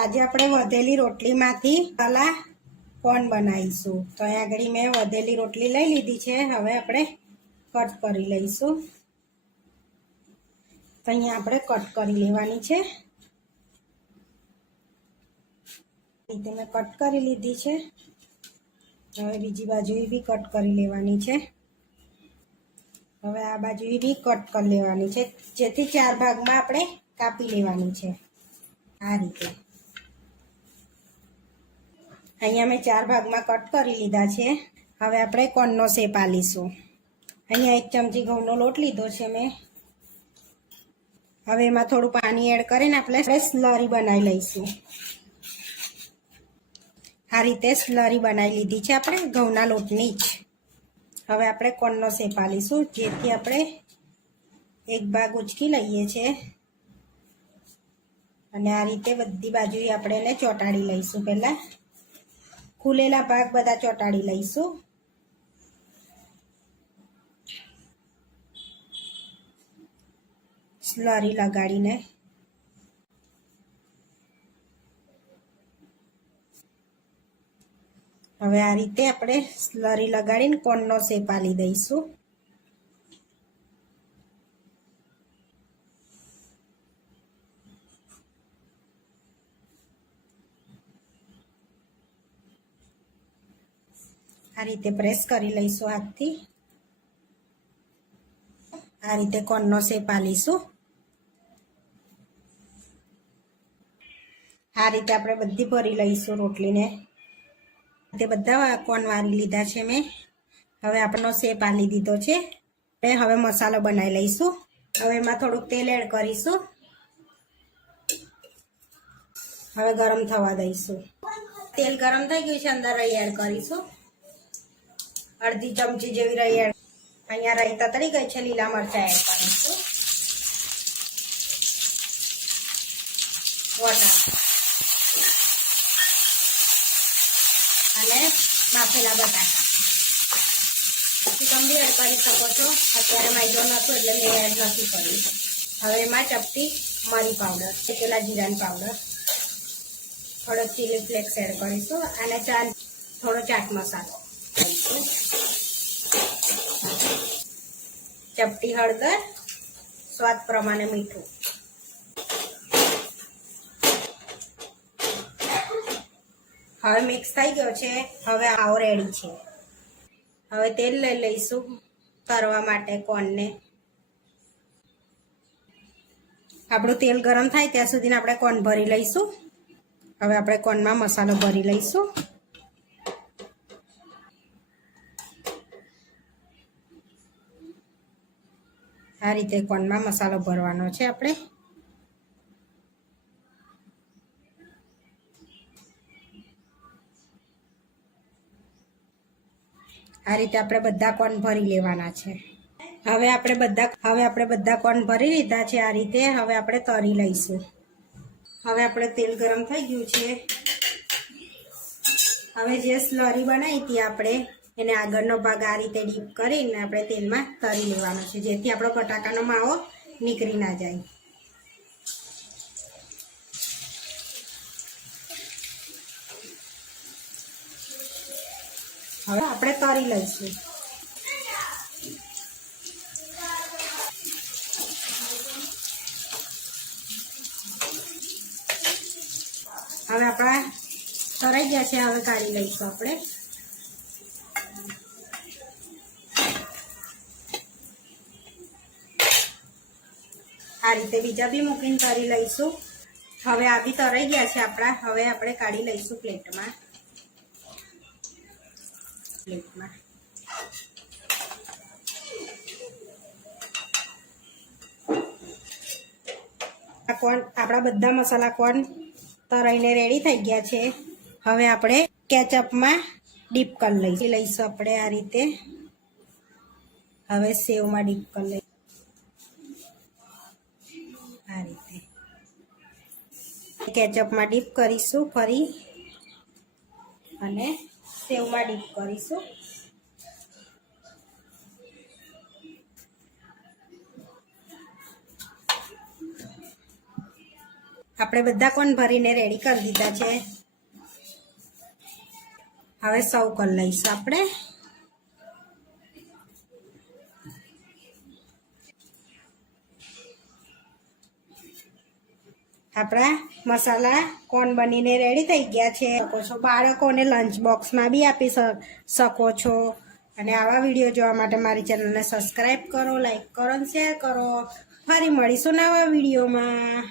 આજે આપણે વધેલી રોટલીમાંથી મસાલા કોણ બનાવીશું। તો અહીં આગળ મેં વધેલી રોટલી લઈ લીધી છે। હવે આપણે કટ કરી લઈશું। તો અહીંયા આપણે કટ કરી લેવાની છે। રીતે મેં કટ કરી લીધી છે। હવે બીજી બાજુએ બી કટ કરી લેવાની છે। હવે આ બાજુએ બી કટ કરી લેવાની છે, જેથી 4 ભાગમાં આપણે કાપી લેવાની છે। આ રીતે અહીંયા મેં 4 ભાગમાં કટ કરી લીધા છે। હવે આપણે કોણનો શેપ આલીશું। અહીંયા 1 ચમચી ઘઉંનો લોટ લીધો છે મેં। હવે એમાં થોડું પાણી એડ કરીને આપણે સ્લરી બનાવી લઈશું। આ રીતે સ્લરી બનાવી લીધી છે આપણે ઘઉંના લોટની જ। હવે આપણે કોણનો શેપ આલીશું, જેથી આપણે એક ભાગ ઉચકી લઈએ છીએ અને આ રીતે બધી બાજુએ આપણે એને ચોંટાડી લઈશું। પહેલા ખુલેલા ભાગ બધા ચોંટાડી લઈશું। સ્લરી લગાડીને હવે આ રીતે આપણે સ્લરી લગાડીને કોણનો શેપ આલી દઈશું। આ રીતે પ્રેસ કરી લઈશું હાથથી। આ રીતે કોણનો શેપ આલીશું। આ રીતે આપણે બધી ભરી લઈશું રોટલીને। તે બધા કોણ વારી લીધા છે મેં। હવે આપણો શેપ આલી દીધો છે। હવે મસાલો બનાવી લઈશું। હવે એમાં થોડુંક તેલ એડ કરીશું। હવે ગરમ થવા દઈશું। તેલ ગરમ થઈ ગયું છે, અંદર રાઈ એડ કરીશું। અડધી ચમચી જેવી રાઈ એડ। અહીંયા રાઈ તતડી ગઈ છે, લીલા મરચાં એડ કરીશું। વટાણા અને બાફેલા બટાકા તમે એડ કરી શકો છો। અત્યારે માઇજો નહોતું એટલે મેં એડ નથી કર્યું। હવે એમાં ચપટી મરી પાવડર, શેકેલા જીરાની પાવડર, થોડો ચીલી ફ્લેક્સ એડ કરીશું અને થોડો ચાટ મસાલો કરીશું। ચપટી હળદર, સ્વાદ પ્રમાણે મીઠું। હવે મિક્સ થઈ ગયો છે। હવે આવો રેડી છે। હવે તેલ લઈ લઈશું તળવા માટે કોણને। આપણું તેલ ગરમ થાય ત્યાં સુધી આપણે કોણ ભરી લઈશું। હવે આપણે કોણમાં મસાલો ભરી લઈશું। આ રીતે કોણમાં મસાલો ભરવાનો છે આપણે। આ રીતે આપણે બધા કોણ ભરી લેવાના છે। હવે આપણે બધા કોણ ભરી લીધા છે આ રીતે। હવે આપણે તળી લઈશું। હવે આપણે તેલ ગરમ થઈ ગયું છે। હવે જે સ્લરી બનાવી હતી આપણે એને આગળનો ભાગ આ રીતે ડીપ કરીને આપણે તેલમાં તળી લેવાનો છે, જેથી આપણો બટાકાનો માવો નીકળી ના જાય। હવે આપણે તળી લઈશું। હવે આપણા તળાઈ ગયા છે। હવે કાઢી લઈશું આપણે। આ રીતે બીજા બી મૂકીને તળી લઈશું। હવે આ બી તળાઈ ગયા છે આપણા। હવે આપણે કાઢી લઈશું પ્લેટમાં। કોણ આપણા બધા મસાલા કોણ તળાઈને રેડી થઈ ગયા છે। હવે આપણે કેચઅપમાં ડીપ કરી લઈશું આપણે આ રીતે। હવે સેવમાં ડીપ કરી લઈશું આ રીતે। કેચઅપમાં ડીપ કરીશું ફરી અને સેવમાં ડીપ કરીશું। આપણે બધા કોણ ભરીને રેડી કરી દીધા છે. હવે સર્વ કરી લઈશું આપણે. આપણા મસાલા કોણ બનીને રેડી થઈ ગયા છે. બાળકોને લંચ બોક્સમાં બી આપી શકો છો. અને આવા વિડીયો જોવા માટે મારી ચેનલને સબસ્ક્રાઈબ કરો, લાઈક કરો અને શેર કરો. ફરી મળીશું નવા વિડીયોમાં.